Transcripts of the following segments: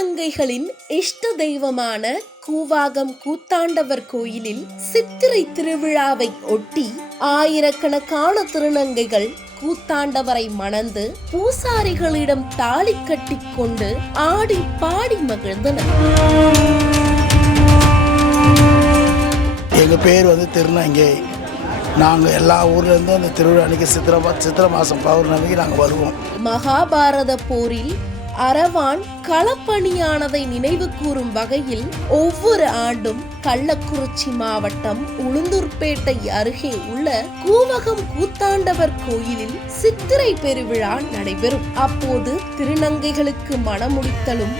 திருநங்கைகளின் இஷ்ட தெய்வமான கூவாகம் கூத்தாண்டவர் கோயிலில் சித்திரை திருவிழாவை ஒட்டி ஆயிரக்கணக்கான திருநங்கைகள் கூத்தாண்டவரை மணந்து பூசாரிகளிடம் தாலி கட்டி கொண்டு ஆடி பாடி மகிழ்ந்தனர். எங்க பேர் திருநங்கை. நாங்கள் எல்லா ஊர்ல இருந்து அந்த திருவிழா அன்னைக்கு சித்திரை மாசம் பௌர்ணமிக்கு நாங்கள் வருவோம். மகாபாரத போரில் அரவான் களப்பணியானதை நினைவு கூறும் வகையில் ஒவ்வொரு ஆண்டும் கள்ளக்குறிச்சி மாவட்டம் உளுந்தூர்பேட்டை அருகே உள்ள கூவகம் கூத்தாண்டவர் கோயிலில் சித்திரை பெருவிழா நடைபெறும். அப்போது திருநங்கைகளுக்கு மணமுடித்தலும்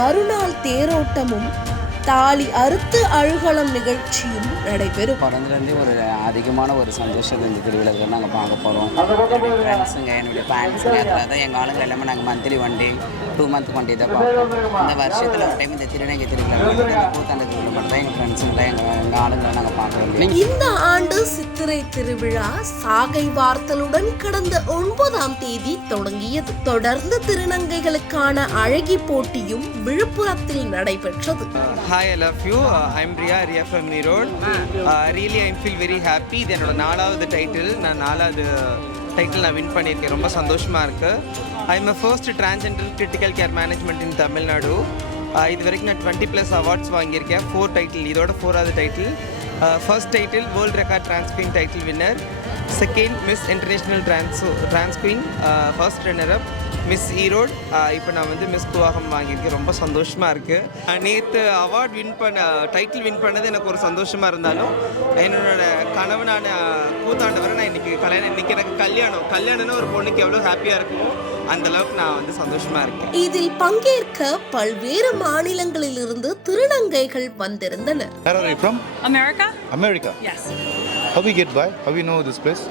மறுநாள் தேரோட்டமும் தாலி அறுத்து அழுகலம் நிகழ்ச்சியும் நடைபெறும். பிறந்ததுலேருந்தே ஒரு அதிகமான ஒரு சந்தோஷத்தை இந்த திருவிழாவில் நாங்கள் பார்க்க போகிறோம். ஃப்ரெண்ட்ஸுங்க, என்னுடைய ஃபேன்ஸுங்க, அதாவது எங்கள் ஆளுங்க எல்லாமே நாங்கள் monthly one day 2 month one day தான் பார்ப்போம். இந்த வருஷத்தில் ஒரு டைம் இந்த திருநங்கை திருவிழா கூத்தாண்ட திருவிழா மட்டும் தான் எங்கள் ஃப்ரெண்ட்ஸுங்களை எங்கள் ஆளுங்களை நாங்கள் பார்க்குறோம். இந்த ஆண்டு சித்திரை திருவிழா சாகை வார்த்தலுடன் கடந்த 9ஆம் தேதி தொடங்கியது. தொடர்ந்து திருநங்கைகளுக்கான அழகி போட்டியும் விழுப்புரத்தில் நடைபெற்றது. Hi, I love you. I'm Ria from Erode. Really, I feel very happy. என்னோட 4வது டைட்டில் நான் வின் பண்ணியிருக்கேன். ரொம்ப சந்தோஷமாக இருக்குது. I'm a first transgender critical care management in Tamil Nadu. இது வரைக்கும் நான் 20+ அவார்ட்ஸ் வாங்கியிருக்கேன். 4 டைட்டில், இதோட 4வது title. First title world record trans queen title winner, second miss international trans queen, first runner-up miss Erode. இப்போ நான் மிஸ் கூவாகம் வாங்கியிருக்கேன். ரொம்ப சந்தோஷமாக இருக்குது. நேற்று டைட்டில் வின் பண்ணது எனக்கு ஒரு சந்தோஷமாக இருந்தாலும் என்னோட கணவனான கூத்தாண்டவரை நான் இன்றைக்கி எனக்கு கல்யாணம்னு ஒரு பொண்ணுக்கு எவ்வளோ ஹாப்பியாக இருக்குமோ அந்த அளவுக்கு நான் சந்தோஷமாக இருக்கேன். இதில் பங்கேற்க பல்வேறு மாநிலங்களிலிருந்து திருநங்கைகள் வந்திருந்தனர். America. Yes. How we get by? How we know this place?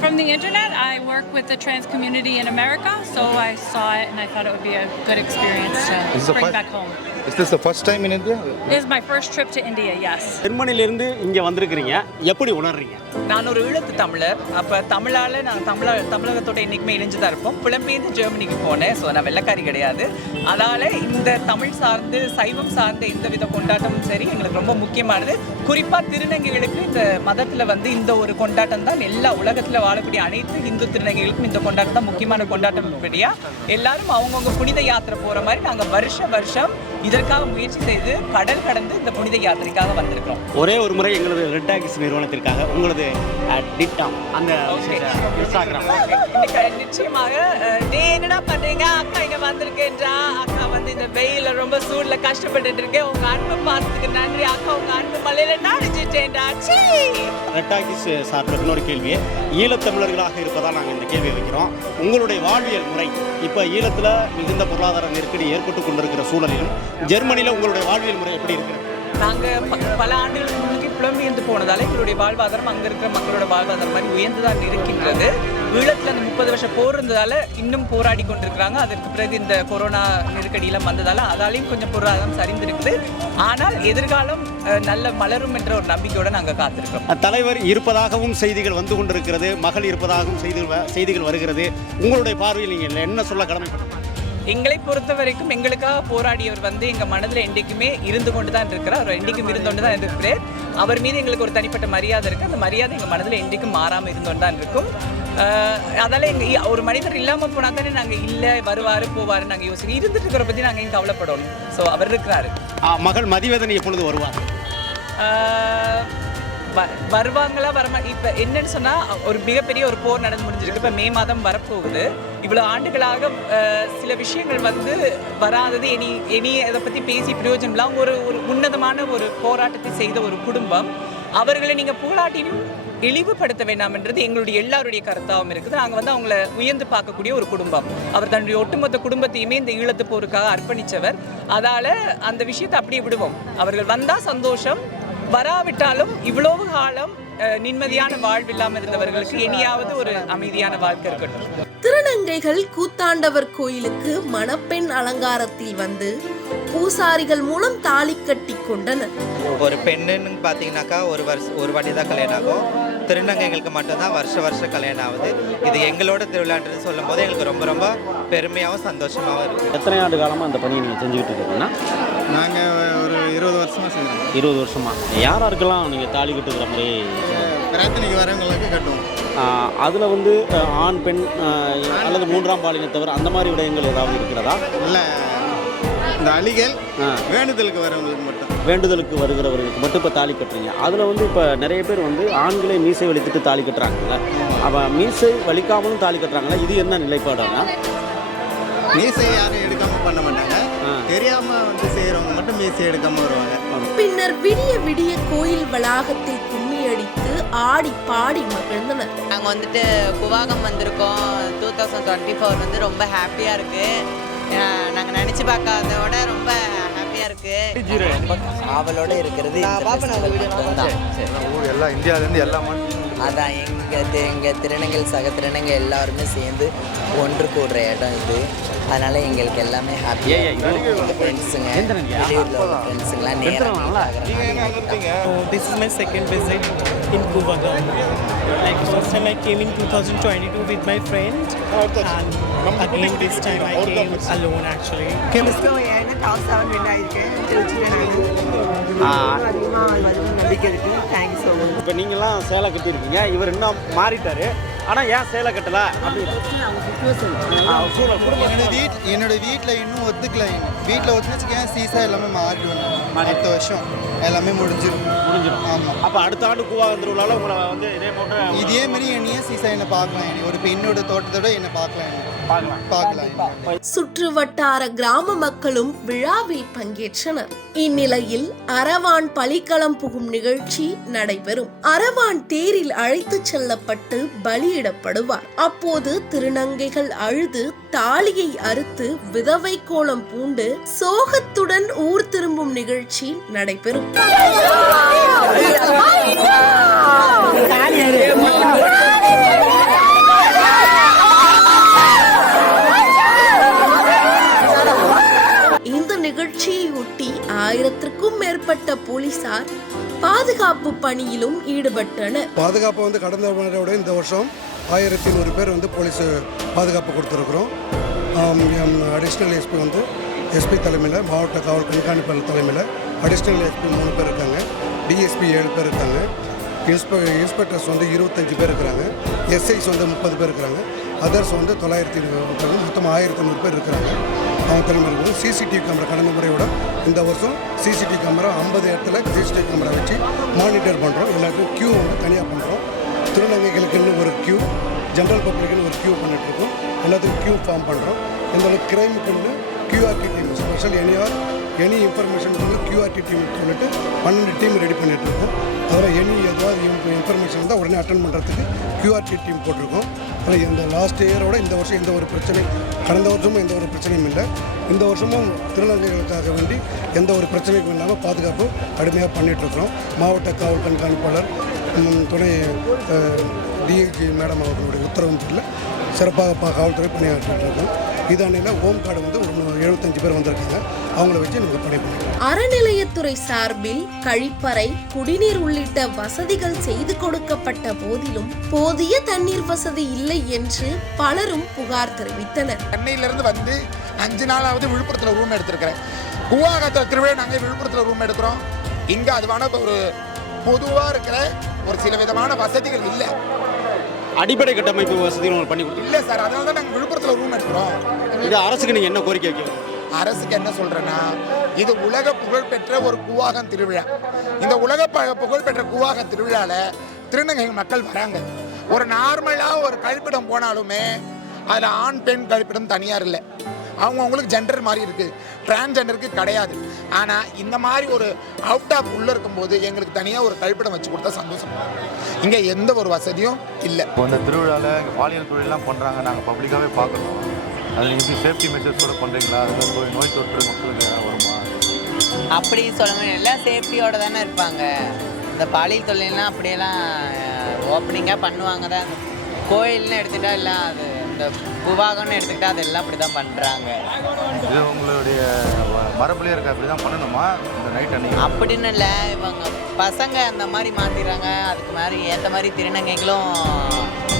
From the internet, I work with the trans community in America, so I saw it and I thought it would be a good experience to bring back home. Is this the first time in India? This is my first trip to India, yes. ஜெர்மனிலிருந்து இங்கே வந்திருக்கிறீங்க, எப்படி உணர்றீங்க? நான் ஒரு ஈழத்து தமிழர். அப்போ தமிழால் நாங்கள் தமிழகத்தோட இன்றைக்குமே இணைஞ்சு தான் இருப்போம். புலம்பெயர்ந்து ஜெர்மனிக்கு போனேன். ஸோ நான் வெள்ளக்காரி கிடையாது. அதனால் இந்த தமிழ் சார்ந்து சைவம் சார்ந்த எந்த வித கொண்டாட்டமும் சரி எங்களுக்கு ரொம்ப முக்கியமானது. குறிப்பாக திருநங்கைகளுக்கு இந்த மதத்தில் இந்த ஒரு கொண்டாட்டம் தான் எல்லா உலகத்தில் வாழக்கூடிய அனைத்து இந்து திருநங்கைகளுக்கும் இந்த கொண்டாட்டம் தான் முக்கியமான கொண்டாட்டம். இப்படியா எல்லாரும் அவங்கவுங்க புனித யாத்திரை போகிற மாதிரி நாங்கள் வருஷம் இதற்காக முயற்சி செய்து கடல் கடந்து இந்த புனித யாத்திரைக்காக வந்திருக்கிறோம். ஒரே ஒரு முறை எங்களது ரெட் டாக்ஸ் நிறுவனத்திற்காக உங்களது டிக்டாக் அந்த இன்ஸ்டாகிராம் நிச்சயமாக என்னடா பண்றீங்க அக்கா இங்க வந்திருக்கேன்றா. அக்கா இந்த வெயில ரொம்ப சூடுல கஷ்டப்பட்டு இருக்கேன். உங்க அன்பு பார்த்ததுக்கு நன்றி அக்கா. உங்க அன்பு மலையில நடிச்சிட்டேன்டா. ரெட் டாக்ஸ் சார்பில் இன்னொரு கேள்வியை, ஈழத்தமிழர்களாக இருப்பதால் நாங்கள் இந்த கேள்வி வைக்கிறோம். உங்களுடைய வாழ்வியல் முறை இப்போ ஈழத்தில் மிகுந்த பொருளாதார நெருக்கடி ஏற்பட்டு கொண்டிருக்கிற சூழலிலும் ஜெர்மனியில் உங்களுடைய வாழ்வியல் முறை எப்படி இருக்குது? நாங்கள் பல ஆண்டுகளுக்கு முன்னாடி புலம்பெயர்ந்து போனதால எங்களுடைய வாழ்வாதாரம் அங்கே இருக்கிற மக்களோட வாழ்வாதாரம் மாதிரி உயர்ந்துதான் இருக்கின்றது. ஈழத்தில் அந்த 30 வருஷம் போர் இருந்ததால் இன்னும் போராடி கொண்டிருக்கிறாங்க. அதற்கு பிறகு இந்த கொரோனா நெருக்கடியெல்லாம் வந்ததால் அதாலையும் கொஞ்சம் பொருளாதாரம் சரிந்திருக்குது. ஆனால் எதிர்காலம் நல்ல மலரும் என்ற ஒரு நம்பிக்கையோடு நாங்கள் காத்திருக்கிறோம். தலைவர் இருப்பதாகவும் செய்திகள் வந்து கொண்டிருக்கிறது, மகள் இருப்பதாகவும் செய்திகள் வருகிறது. உங்களுடைய பார்வையில் நீங்கள் என்ன சொல்ல கடமைப்பட்டீங்க? எங்களை பொறுத்த வரைக்கும் எங்களுக்காக போராடியவர் எங்கள் மனதில் என்றைக்குமே இருந்து கொண்டு தான் இருக்கிறார். அவர் என்றைக்கும் இருந்து கொண்டு தான் இருக்கிறார். அவர் மீது எங்களுக்கு ஒரு தனிப்பட்ட மரியாதை இருக்குது. அந்த மரியாதை எங்கள் மனதில் என்றைக்கும் மாறாமல் இருந்து கொண்டு தான் இருக்கும். அதால் ஒரு மனிதர் இல்லாமல் போனால் தானே நாங்கள் இல்லை வருவார் போவார் நாங்கள் யோசிக்கிறோம். இருந்துட்டு இருக்கிற பற்றி நாங்கள் இங்கே கவலைப்படணும். ஸோ அவர் இருக்கிறாரு. மகள் மதிவேதனை எப்பொழுது வருவார்? வருவாங்களா இப்போ என்னன்னு சொன்னால் ஒரு மிகப்பெரிய ஒரு போர் நடந்து முடிஞ்சிருக்கு. இப்போ மே மாதம் வரப்போகுது. இவ்வளோ ஆண்டுகளாக சில விஷயங்கள் வராதது இனி அதை பற்றி பேசி பிரயோஜனம். ஒரு உன்னதமான ஒரு போராட்டத்தை செய்த ஒரு குடும்பம். அவர்களை நீங்கள் போராட்டினும் இழிவுபடுத்த வேண்டாம் என்றது எங்களுடைய எல்லாருடைய கருத்தாகவும் இருக்குது. நாங்கள் அவங்கள உயர்ந்து பார்க்கக்கூடிய ஒரு குடும்பம். அவர் தன்னுடைய ஒட்டுமொத்த குடும்பத்தையுமே இந்த ஈழத்து போருக்காக அர்ப்பணித்தவர். அதால் அந்த விஷயத்தை அப்படியே விடுவோம். அவர்கள் வந்தால் சந்தோஷம், வராவிட்டாலும் இவ்வளவு காலம் நிம்மதியான வாழ்வில்லாமல் இருந்தவர்களுக்கு இனியாவது ஒரு அமைதியான வாழ்க்கை இருக்கட்டும். திருநங்கைகள் கூத்தாண்டவர் கோயிலுக்கு மணப்பெண் அலங்காரத்தில் பூசாரிகள் மூலம் தாலி கட்டி கொண்டனர். ஒரு பெண்ணுன்னு பார்த்தீங்கன்னாக்கா ஒரு வாட்டி தான் கல்யாணம் ஆகும். திருநங்கைகளுக்கு மட்டும்தான் வருஷம் கல்யாணம் ஆகுது. இது எங்களோட திருவிழான்றது சொல்லும் போது எங்களுக்கு ரொம்ப ரொம்ப பெருமையாகவும் சந்தோஷமாகவும் இருக்குது. எத்தனை ஆண்டு காலமாக அந்த பணியை நீங்கள் செஞ்சுக்கிட்டு இருக்கீங்கன்னா? நாங்கள் ஒரு 20 வருஷமாக செய்கிறோம். 20 வருஷமாக. யாராருக்கெல்லாம் நீங்கள் தாலி கட்டுக்கிற மாதிரி? பிரார்த்தனைக்கு வரவங்களுக்கு கட்டுவோம். அதில் வந்து ஆண் பெண் அல்லது மூன்றாம் பாலினத்தவர் அந்த மாதிரி விடயங்கள் ஏதாவது இருக்கிறதா? இல்லை, இந்த அலிகள் வேண்டுதலுக்கு வரவங்களுக்கு மட்டும். வேண்டுதலுக்கு வருகிறவர்களுக்கு மட்டும் இப்போ தாலி கட்டுறீங்க. அதில் வந்து இப்போ நிறைய பேர் வந்து ஆண்களே மீசை வலித்துட்டு தாலி கட்டுறாங்கல்ல, அப்போ மீசை வலிக்காமலும் தாலி கட்டுறாங்களா? இது என்ன நிலைப்பாடுனா? மீசையை யாரும் எடுக்காமல் பண்ண மாட்டாங்க. தெரியாமல் வந்து செய்கிறவங்க மட்டும் மீசை எடுக்காமல் வருவாங்க. பின்னர் விடிய விடிய கோயில் வளாகத்தில் கும்மி அடித்து ஆடி பாடி மகிழ்ந்தனர். நாங்கள் வந்துட்டு குவாகம் வந்திருக்கோம். 2024 வந்து ரொம்ப ஹாப்பியாக இருக்குது. நாங்கள் நினச்சி பார்க்காதோட ரொம்ப ஹாப்பியாக இருக்குது. ரொம்ப ஆவலோடு இருக்கிறது ஊர் எல்லாம் இந்தியாவிலேருந்து எல்லாமே அதான் எங்கள் திருநங்கல் சக திருநங்கை எல்லாருமே சேர்ந்து ஒன்று கூடுற இடம் இது. அதனால் எங்களுக்கு எல்லாமே ஹாப்பியாக எங்கள் ஃப்ரெண்ட்ஸுங்க, வெளியூரில் உள்ள ஃப்ரெண்ட்ஸுங்கெலாம் நேரம். This is my second visit in Kuvagam. Like first time I came in 2022 with my friend, and again this time I came alone actually. Top 7 வின் ஆயிருக்கேன். நம்பிக்கை இருக்குது. Thanks so much. இப்போ நீங்களாம் சேலை கட்டியிருக்கீங்க, இவர் இன்னும் மாறிட்டார். ஆனால் ஏன் சேலை கட்டலை அப்படின்னு என்னோட வீட்டில் இன்னும் ஒத்துக்கல. வீட்டில் ஒத்துச்சுக்கேன் சீசா எல்லாமே மாறிடுவேன். அடுத்த வருஷம் எல்லாமே முடிஞ்சிடும். ஆமாம். அப்போ அடுத்த ஆண்டு கூவாகம் திருவிழாவில் உங்களை வந்து இதே மாதிரி என்னையே சீசா என்னை பார்க்கலாம். ஒரு பெண்ணோட தோட்டத்தோட என்னை பார்க்கலாம். சுற்று வட்டார கிராம மக்களும் விழாவில் பங்கேற்றனர். இந்நிலையில் அரவான் பலிக்களம் புகும் நிகழ்ச்சி நடைபெறும். அரவான் தேரில் அழைத்துச் செல்லப்பட்டு பலியிடப்படுவார். அப்போது திருநங்கைகள் அழுது தாலியை அறுத்து விதவை கோலம் பூண்டு சோகத்துடன் ஊர் திரும்பும் நிகழ்ச்சி நடைபெறும். இந்த நிகழ்ச்சியையொட்டி 1000க்கும் மேற்பட்ட போலீசார் பாதுகாப்பு பணியிலும் ஈடுபட்டனர். பாதுகாப்பு வந்து கடந்த முறையோட இந்த வருஷம் 1100 பேர் வந்து போலீஸ் பாதுகாப்பு கொடுத்துருக்குறோம். அடிஷ்னல் எஸ்பி வந்து எஸ்பி தலைமையில், மாவட்ட காவல் கண்காணிப்பாளர் தலைமையில் அடிஷ்னல் எஸ்பி 3 பேர் இருக்காங்க, டிஎஸ்பி 7 பேர் இருக்காங்க, இன்ஸ்பெக்டர்ஸ் வந்து 25 பேர் இருக்கிறாங்க, எஸ்ஐஸ் வந்து 30 பேர் இருக்கிறாங்க, அதர்ஸ் வந்து 900 மொத்தம் 1500 பேர் இருக்கிறாங்க. அவங்க தலைமையில் இருக்கும். சிசிடிவி கேமரா கடந்த முறையோட இந்த வருஷம் சிசிடிவி கேமரா 50 இடத்துல சிசிடிவி கேமரா வச்சு மானிட்டர் பண்ணுறோம். எல்லாருக்கும் க்யூ வந்து தனியாக பண்ணுறோம். திருநங்கைகளுக்குன்னு ஒரு க்யூ, ஜென்ரல் பப்ளிக்குன்னு ஒரு க்யூ பண்ணிகிட்ருக்கோம். எல்லாத்துக்கும் க்யூ ஃபார்ம் பண்ணுறோம். இந்த கிரைமுக்குன்னு QRT team, special any information QRT team சொல்லிட்டு 12 டீம் ரெடி பண்ணிகிட்ருக்கோம். அதில் ஏதாவது இன்ஃபர்மேஷன் இருந்தால் உடனே அட்டன் பண்ணுறதுக்கு கியூஆர்டி டீம் போட்டிருக்கோம். ஆனால் இந்த லாஸ்ட் இயரோட இந்த வருஷம் எந்த ஒரு பிரச்சனையும், கடந்த வருஷமும் எந்த ஒரு பிரச்சனையும் இல்லை. இந்த வருஷமும் திருநங்கைகளுக்காக வேண்டி எந்த ஒரு பிரச்சனையும் இல்லாமல் பாதுகாப்பு கடுமையாக பண்ணிகிட்ருக்குறோம். மாவட்ட காவல் கண்காணிப்பாளர் துணை டிஐஜி மேடம் அவர்களுடைய உத்தரவின் பேரில் சிறப்பாக காவல்துறை பணியாற்றிட்டு இருக்கோம். இதானில் ஹோம் கார்டு வந்து 75 பேர் வந்திருக்காங்க. அவங்கள வச்சு நீங்கள் பணி பண்ணிக்கலாம். அறநிலையத்துறை சார்பில் கழிப்பறை, குடிநீர் உள்ளிட்ட வசதிகள் செய்து கொடுக்கப்பட்ட போதிலும் போதிய தண்ணீர் வசதி இல்லை என்று பலரும் புகார் தெரிவித்தனர். சென்னையிலிருந்து வந்து 5 நாளாவது விழுப்புரத்தில் ரூம் எடுத்திருக்கிறேன். குவாகத்தில் திருவிழா நாங்கள் விழுப்புரத்தில் ரூம் எடுக்கிறோம். இங்கே அதுவான ஒரு பொதுவாக இருக்கிற ஒரு சில விதமான வசதிகள் இல்லை. அடிப்படை கட்டமைப்பு வசதிகள் பண்ணி கொடுத்து இல்லை சார், அதனால தான் நாங்கள் விழுப்புரத்தில் ரூம் எடுக்கிறோம். இது அரசுக்கு நீங்கள் என்ன கோரிக்கை வைக்கணும்? அரசுக்கு என்ன சொல்கிறேன்னா, இது உலக புகழ்பெற்ற ஒரு கூவாகம் திருவிழா. இந்த உலக புகழ்பெற்ற கூவாகம் திருவிழாவில் திருநங்கை மக்கள் வராங்க. ஒரு நார்மலாக ஒரு கழிப்பிடம் போனாலுமே அதில் ஆண் பெண் கழிப்பிடம் தனியார் இல்லை. அவங்களுக்கு ஜெண்டர் மாதிரி இருக்குது, டிரான்ஸ்ஜெண்டருக்கு கிடையாது. ஆனால் இந்த மாதிரி ஒரு அவுட் ஆஃப் உள்ளே இருக்கும்போது எங்களுக்கு தனியாக ஒரு கழிப்பிடம் வச்சு கொடுத்தா சந்தோஷம். இங்கே எந்த ஒரு வசதியும் இல்லை. இப்போ இந்த திருவிழாவில் இங்கே பாலியல் தொழிலெலாம் பண்ணுறாங்க, நாங்கள் பப்ளிக்காகவே பார்க்குறோம். அதில் எப்படி சேஃப்டி மெஷர்ஸோடு பண்ணுறீங்களா? அதில் நோய் தொற்று மக்களுக்கு வருமா? அப்படி சொல்ல எல்லாம் சேஃப்டியோட தானே இருப்பாங்க. இந்த பாலியல் தொழிலாம் அப்படியெல்லாம் ஓப்பனிங்காக பண்ணுவாங்க தான். கோயில்னு எடுத்துகிட்டா எல்லாம் அது இந்த குவாகம்னு எடுத்துக்கிட்டா அதெல்லாம் அப்படி தான் பண்ணுறாங்க. இது உங்களுடைய மரபுலேயே இருக்கா? அப்படி தான் பண்ணணுமா இந்த நைட் அன்னைக்கு? அப்படின்னு இல்லை, இவங்க பசங்க அந்த மாதிரி மாற்றிடுறாங்க. அதுக்கு மாதிரி ஏற்ற மாதிரி திருநங்கைகளும்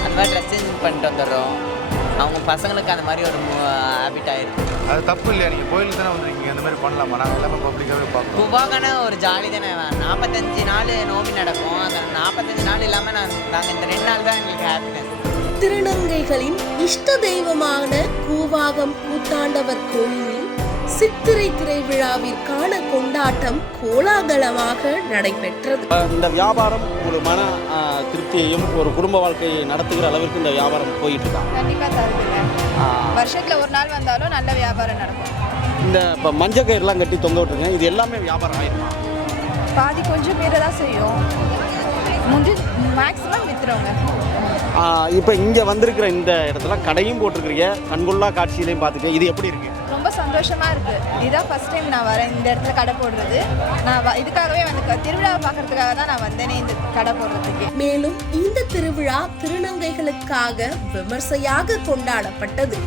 அந்த மாதிரி ட்ரெஸ் சேஞ்ச் பண்ணிட்டு வந்துடுறோம். அவங்க பசங்களுக்கு அந்த மாதிரி ஒரு ஹேபிட் ஆயிருக்கு. அது தப்பு இல்லையா? நீங்கள் கோயிலுக்கு தானே வந்துருக்கீங்க, அந்த மாதிரி பண்ணலாமா? நாங்கள் எல்லாமே பப்ளிக்காகவே பார்க்குறோம். குவாகனா ஒரு ஜாலி தானே. 45 நாள் நோம்பி நடக்கும். அந்த 45 நாள் இல்லாமல் நாங்கள் இந்த 2 நாள் தான் எங்களுக்கு ஹாப்பினஸ். திருநங்கைகளின் இஷ்ட தெய்வமான கூவாகம் கூத்தாண்டவர் கோயிலில் சித்திரை திருவிழாவிற்கான கொண்டாட்டம் கோலாகலமாக நடைபெற்றது. இந்த வியாபாரம் ஒரு மன திருப்தியையும் ஒரு குடும்ப வாழ்க்கையை நடத்துகிற அளவிற்கு இந்த வியாபாரம் போயிட்டு இருக்காங்க. கண்டிப்பாக தருதுங்க. வருஷத்தில் ஒரு நாள் வந்தாலும் நல்ல வியாபாரம் நடக்கும். இந்த இப்போ மஞ்சள் கயிறுலாம் கட்டி தொங்க விட்டுருங்க, இது எல்லாமே வியாபாரம் ஆயிருமா? பாதி கொஞ்சம் பேர் தான் செய்யும், மேக்ஸிமம் வித்துறவங்க. இப்போ இங்கே வந்திருக்கிற இந்த இடத்துல கடையும் போட்டிருக்கிறீங்க, கண்கொள்ளா காட்சியிலையும் பார்த்துட்டு இது எப்படி இருக்குது? ரொம்ப சந்தோஷமாக இருக்குது. இதுதான் ஃபஸ்ட் டைம் நான் வரேன் இந்த இடத்துல கடை போடுறது. நான் இதுக்காகவே வந்து திருவிழாவை பார்க்கறதுக்காக தான் நான் வந்தேனே இந்த கடை போடுறதுக்கு. மேலும் இந்த திருவிழா திருநங்கைகளுக்காக விமர்சையாக கொண்டாடப்பட்டது.